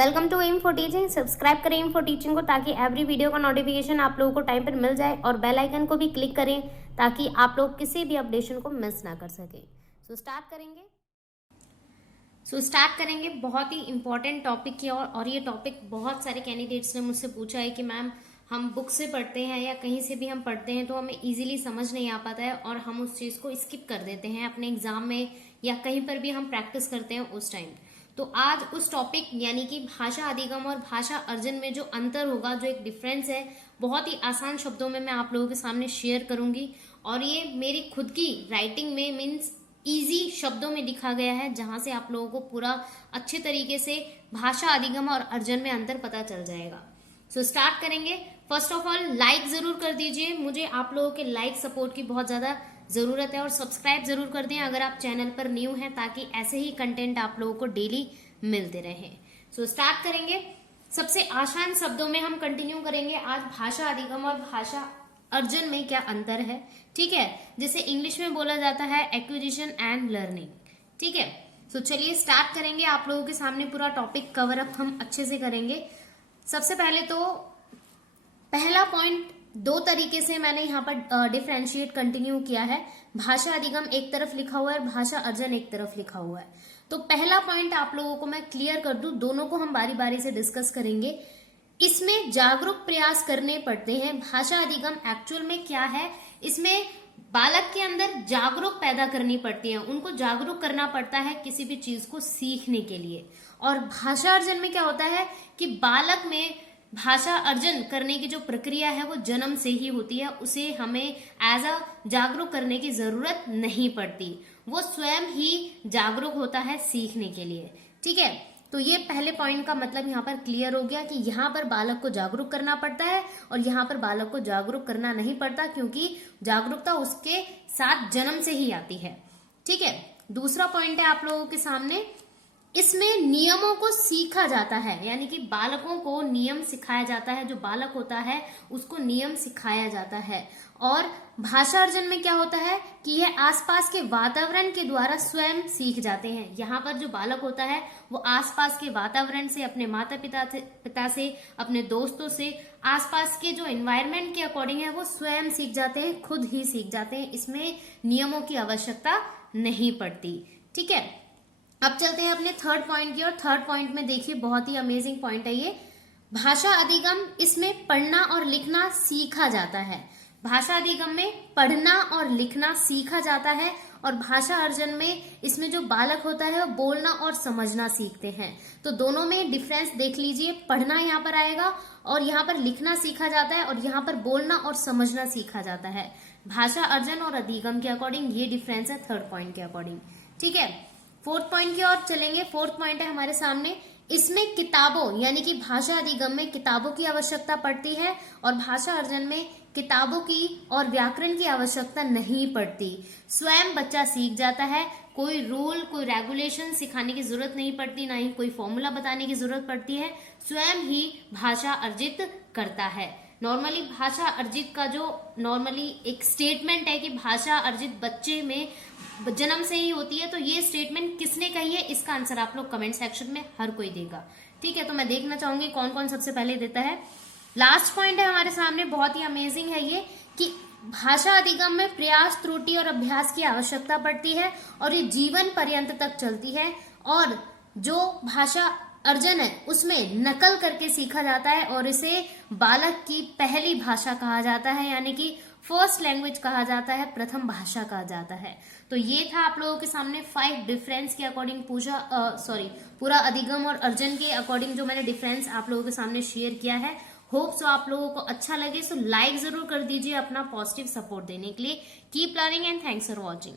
Welcome to M for teaching. Subscribe करें M for teaching को ताकि एवरी वीडियो का नोटिफिकेशन आप लोगों को टाइम पर मिल जाए और बेल आइकन को भी क्लिक करें ताकि आप लोग किसी भी अपडेशन को मिस ना कर सके। स्टार्ट करेंगे बहुत ही इंपॉर्टेंट टॉपिक की और ये टॉपिक बहुत सारे कैंडिडेट्स ने मुझसे पूछा है कि मैम हम बुक से पढ़ते हैं या कहीं से भी हम पढ़ते हैं तो हमें इजीली समझ नहीं आ पाता है और हम उस चीज़ को स्किप कर देते हैं अपने एग्जाम में या कहीं पर भी हम प्रैक्टिस करते हैं उस टाइम। तो आज उस टॉपिक यानी कि भाषा अधिगम और भाषा अर्जन में जो अंतर होगा, जो एक डिफरेंस है, बहुत ही आसान शब्दों में मैं आप लोगों के सामने शेयर करूंगी और ये मेरी खुद की राइटिंग में मीन्स इजी शब्दों में लिखा गया है जहां से आप लोगों को पूरा अच्छे तरीके से भाषा अधिगम और अर्जन में अंतर पता चल जाएगा। स्टार्ट करेंगे। फर्स्ट ऑफ ऑल लाइक जरूर कर दीजिए, मुझे आप लोगों के लाइक सपोर्ट की बहुत ज्यादा जरूरत है और सब्सक्राइब जरूर कर दें अगर आप चैनल पर न्यू हैं ताकि ऐसे ही कंटेंट आप लोगों को डेली मिलते रहे। स्टार्ट करेंगे। सबसे आसान शब्दों में हम कंटिन्यू करेंगे आज भाषा अधिगम और भाषा अर्जन में क्या अंतर है। ठीक है, जिसे इंग्लिश में बोला जाता है एक्विजिशन एंड लर्निंग। ठीक है, चलिए स्टार्ट करेंगे। आप लोगों के सामने पूरा टॉपिक कवर अप हम अच्छे से करेंगे। सबसे पहले तो पहला पॉइंट दो तरीके से मैंने यहाँ पर डिफरेंशिएट कंटिन्यू किया है। भाषा अधिगम एक तरफ लिखा हुआ है, भाषा अर्जन एक तरफ लिखा हुआ है। तो पहला पॉइंट आप लोगों को मैं क्लियर कर दूं, दोनों को हम बारी बारी से डिस्कस करेंगे। इसमें जागरूक प्रयास करने पड़ते हैं। भाषा अधिगम एक्चुअल में क्या है, इसमें बालक के अंदर जागरूक पैदा करनी पड़ती है, उनको जागरूक करना पड़ता है किसी भी चीज को सीखने के लिए। और भाषा अर्जन में क्या होता है कि बालक में भाषा अर्जन करने की जो प्रक्रिया है वो जन्म से ही होती है, उसे हमें एज अ जागरूक करने की जरूरत नहीं पड़ती, वो स्वयं ही जागरूक होता है सीखने के लिए। ठीक है, तो ये पहले पॉइंट का मतलब यहाँ पर क्लियर हो गया कि यहाँ पर बालक को जागरूक करना पड़ता है और यहाँ पर बालक को जागरूक करना नहीं पड़ता क्योंकि जागरूकता उसके साथ जन्म से ही आती है। ठीक है, दूसरा पॉइंट है आप लोगों के सामने, इसमें नियमों को सीखा जाता है, यानी कि बालकों को नियम सिखाया जाता है। जो बालक होता है उसको नियम सिखाया जाता है। और भाषा अर्जन में क्या होता है कि यह आसपास के वातावरण के द्वारा स्वयं सीख जाते हैं। यहाँ पर जो बालक होता है वो आसपास के वातावरण से, अपने माता पिता से, अपने दोस्तों से, आसपास के जो एनवायरनमेंट के अकॉर्डिंग है वो स्वयं सीख जाते हैं, खुद ही सीख जाते हैं। इसमें नियमों की आवश्यकता नहीं पड़ती। ठीक है, अब चलते हैं अपने थर्ड पॉइंट की और थर्ड पॉइंट में देखिए बहुत ही अमेजिंग पॉइंट है ये, भाषा अधिगम। इसमें पढ़ना और लिखना सीखा जाता है। भाषा अधिगम में पढ़ना और लिखना सीखा जाता है और भाषा अर्जन में इसमें जो बालक होता है वो बोलना और समझना सीखते हैं। तो दोनों में डिफरेंस देख लीजिए, पढ़ना यहाँ पर आएगा और यहाँ पर लिखना सीखा जाता है और यहाँ पर बोलना और समझना सीखा जाता है। भाषा अर्जन और अधिगम के अकॉर्डिंग ये डिफरेंस है थर्ड पॉइंट के अकॉर्डिंग। ठीक है, फोर्थ पॉइंट की ओर चलेंगे। फोर्थ पॉइंट है हमारे सामने, इसमें किताबों यानी कि भाषा अधिगम में किताबों की आवश्यकता पड़ती है और भाषा अर्जन में किताबों की और व्याकरण की आवश्यकता नहीं पड़ती। स्वयं बच्चा सीख जाता है, कोई रूल कोई रेगुलेशन सिखाने की जरूरत नहीं पड़ती, ना ही कोई फॉर्मूला बताने की जरूरत पड़ती है, स्वयं ही भाषा अर्जित करता है। नॉर्मली भाषा अर्जित का जो नॉर्मली एक स्टेटमेंट है कि भाषा अर्जित बच्चे में जन्म से ही होती है, तो ये स्टेटमेंट किसने कही है इसका आंसर आप लोग कमेंट सेक्शन में हर कोई देगा। ठीक है, तो मैं देखना चाहूंगी कौन कौन सबसे पहले देता है। लास्ट पॉइंट है हमारे सामने, बहुत ही अमेजिंग है ये कि भाषा अधिगम में प्रयास, त्रुटि और अभ्यास की आवश्यकता पड़ती है और ये जीवन पर्यंत तक चलती है। और जो भाषा अर्जन है उसमें नकल करके सीखा जाता है और इसे बालक की पहली भाषा कहा जाता है, यानी कि फर्स्ट लैंग्वेज कहा जाता है, प्रथम भाषा कहा जाता है। तो ये था आप लोगों के सामने 5 डिफरेंस के अकॉर्डिंग पूरा अधिगम और अर्जन के अकॉर्डिंग जो मैंने डिफरेंस आप लोगों के सामने शेयर किया है। होप सो आप लोगों को अच्छा लगे। सो लाइक जरूर कर दीजिए अपना पॉजिटिव सपोर्ट देने के लिए। Keep learning and thanks for watching.